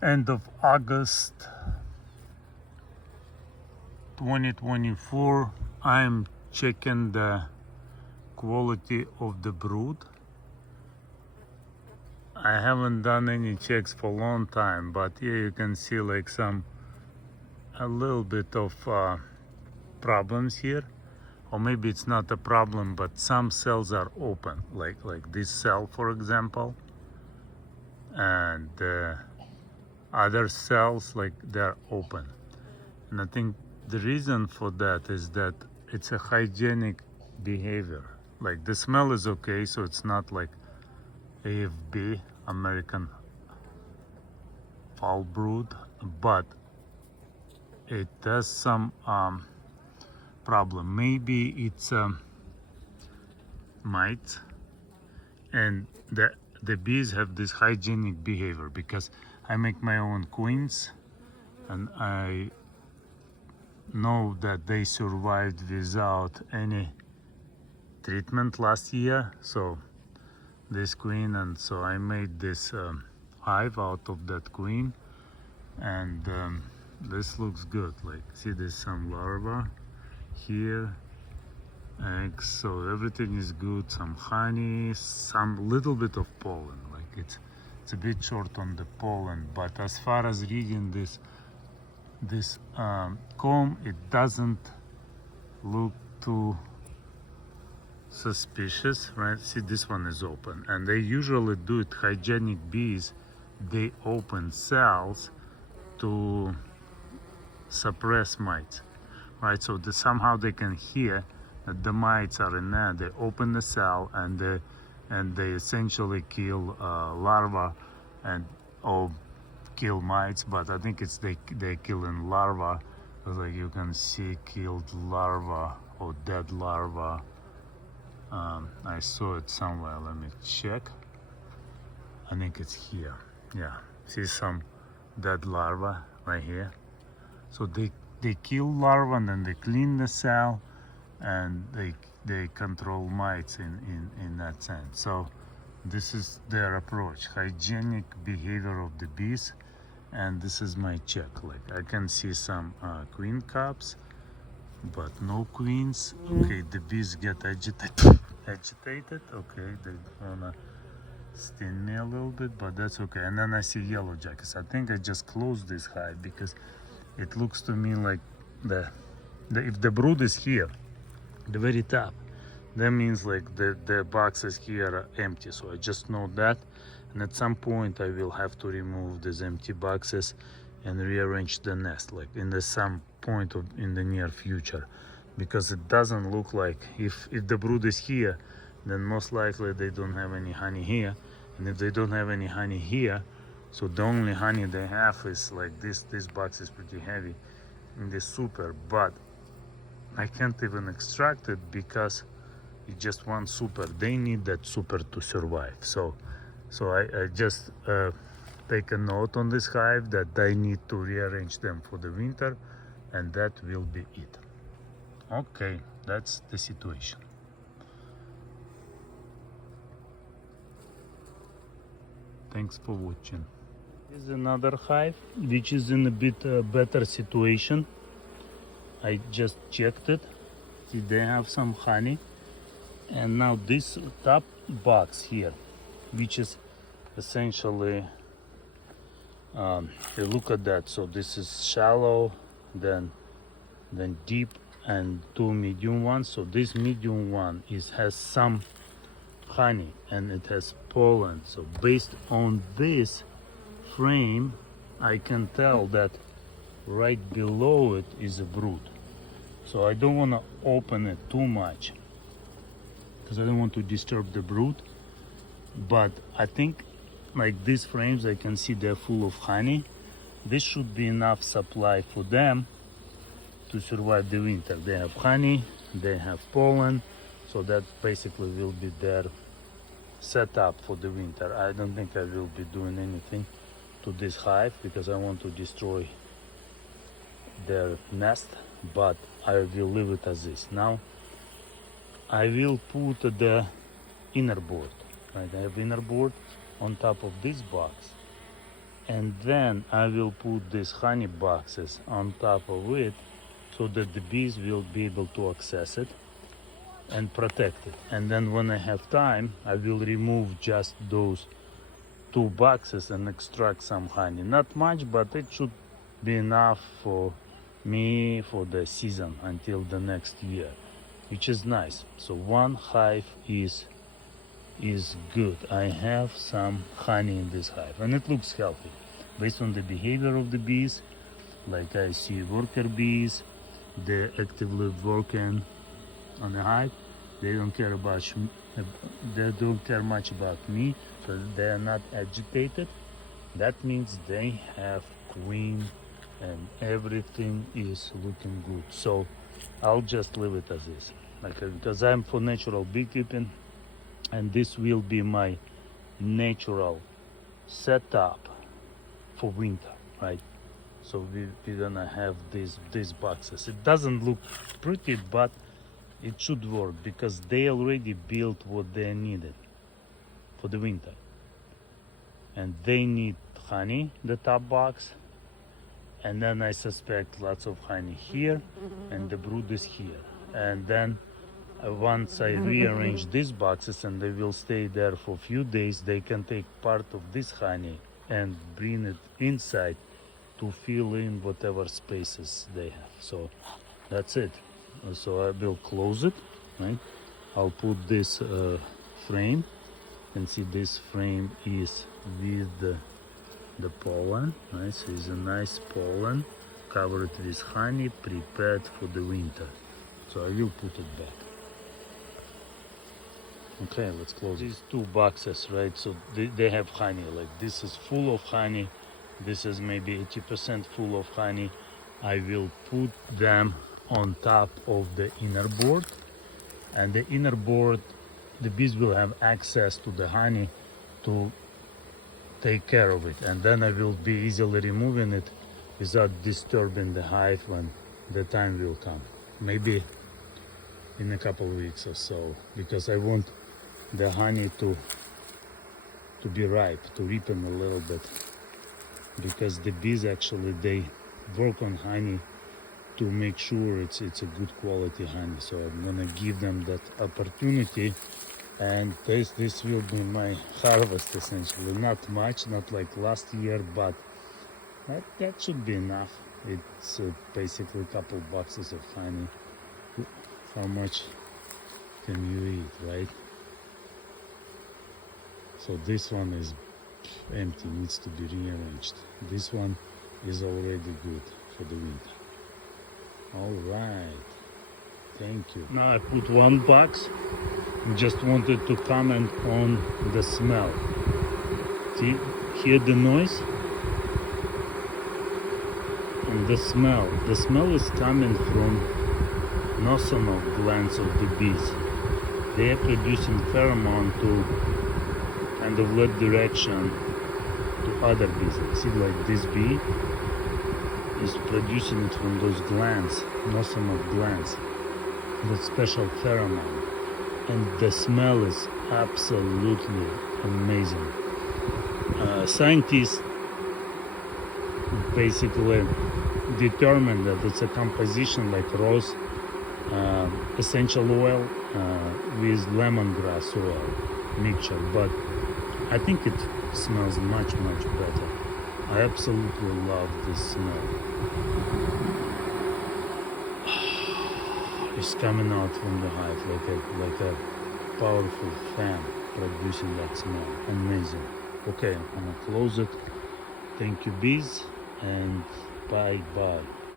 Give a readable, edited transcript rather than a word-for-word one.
End of August 2024. I'm checking the quality of the brood. I haven't done any checks for a long time, but here you can see like a little bit of problems here, or maybe it's not a problem, but some cells are open, like this cell, for example, and other cells, like they're open. And I think the reason for that is that it's a hygienic behavior. Like the smell is okay, so it's not like AFB, American foul brood, but it does some problem. Maybe it's mites, and the bees have this hygienic behavior because I make my own queens, and I know that they survived without any treatment last year. So this queen, and so I made this hive out of that queen, and this looks good. Like, see, there's some larvae here, eggs, so everything is good. Some honey, some little bit of pollen. Like it's a bit short on the pollen, but as far as reading this comb, it doesn't look too suspicious, right? See, this one is open, and they usually do it. Hygienic bees, they open cells to suppress mites, right? So somehow they can hear that the mites are in there. They open the cell, and they essentially kill larvae and or kill mites. But I think it's they killing larvae, because like you can see killed larvae or dead larvae. I saw it somewhere. Let me check. I think it's here. Yeah, see some dead larvae right here. So they kill larvae, and then they clean the cell, and they control mites in that sense. So this is their approach, hygienic behavior of the bees. And this is my check. Like I can see some queen cups, but no queens. Okay, the bees get agitated. Okay, they wanna sting me a little bit, but that's okay. And then I see yellow jackets. I think I just closed this hive because it looks to me like if the brood is here, the very top, that means like the boxes here are empty. So I just know that, and at some point I will have to remove these empty boxes and rearrange the nest, like in some point in the near future, because it doesn't look like, if the brood is here, then most likely they don't have any honey here, and if they don't have any honey here, so the only honey they have is like this box is pretty heavy in the super, but I can't even extract it because it's just one super. They need that super to survive. So I just take a note on this hive that I need to rearrange them for the winter, and that will be it. Okay, that's the situation. Thanks for watching. Here's another hive which is in a bit better situation. I just checked it. See, they have some honey, and now this top box here, which is essentially look at that. So this is shallow, then deep, and two medium ones. So this medium one has some honey, and it has pollen. So based on this frame, I can tell that right below it is a brood. So I don't want to open it too much because I don't want to disturb the brood. But I think like these frames, I can see they're full of honey. This should be enough supply for them to survive the winter. They have honey, they have pollen, so that basically will be their setup for the winter. I don't think I will be doing anything to this hive because I want to destroy their nest, but I will leave it as is. Now I will put the inner board, right? I have inner board on top of this box, and then I will put these honey boxes on top of it so that the bees will be able to access it and protect it. And then when I have time, I will remove just those 2 boxes and extract some honey. Not much, but it should be enough for me for the season until the next year, which is nice. So 1 hive is good. I have some honey in this hive and it looks healthy based on the behavior of the bees. Like I see worker bees, they're actively working on the hive. They don't care about they don't care much about me, so they are not agitated. That means they have queen and everything is looking good. So I'll just leave it as is, like, because I'm for natural beekeeping, and this will be my natural setup for winter, right? So we're gonna have these boxes. It doesn't look pretty, but it should work because they already built what they needed for the winter. And they need honey, the top box, and then I suspect lots of honey here, and the brood is here. And then once I rearrange these boxes and they will stay there for a few days, they can take part of this honey and bring it inside to fill in whatever spaces they have. So that's it. So I will close it, right? I'll put this frame, and see this frame is with the pollen, right? So it's a nice pollen covered with honey, prepared for the winter. So I will put it back. Okay, let's close these 2 boxes, right? So they have honey. Like, this is full of honey, this is maybe 80% full of honey. I will put them on top of the inner board, and the inner board, the bees will have access to the honey to take care of it, and then I will be easily removing it without disturbing the hive when the time will come, maybe in a couple of weeks or so, because I want the honey to be ripe, to ripen a little bit, because the bees actually, they work on honey to make sure it's a good quality honey. So I'm gonna give them that opportunity, and this will be my harvest essentially. Not much, not like last year, but that should be enough. It's basically a couple boxes of honey. How much can you eat, right? So this one is empty, needs to be rearranged. This one is already good for the winter. All right, thank you. Now I put 1 box. Just wanted to comment on the smell. See, hear the noise? And the smell is coming from nostril glands of the bees. They are producing pheromone to kind of lead direction to other bees. See, like this bee is producing it from those glands, nostril glands, that special pheromone. And the smell is absolutely amazing. Scientists basically determined that it's a composition like rose essential oil with lemongrass oil mixture, but I think it smells much better. I absolutely love this smell. It's coming out from the hive like a powerful fan producing that smell. Amazing. Okay, I'm gonna close it. Thank you, bees, and bye.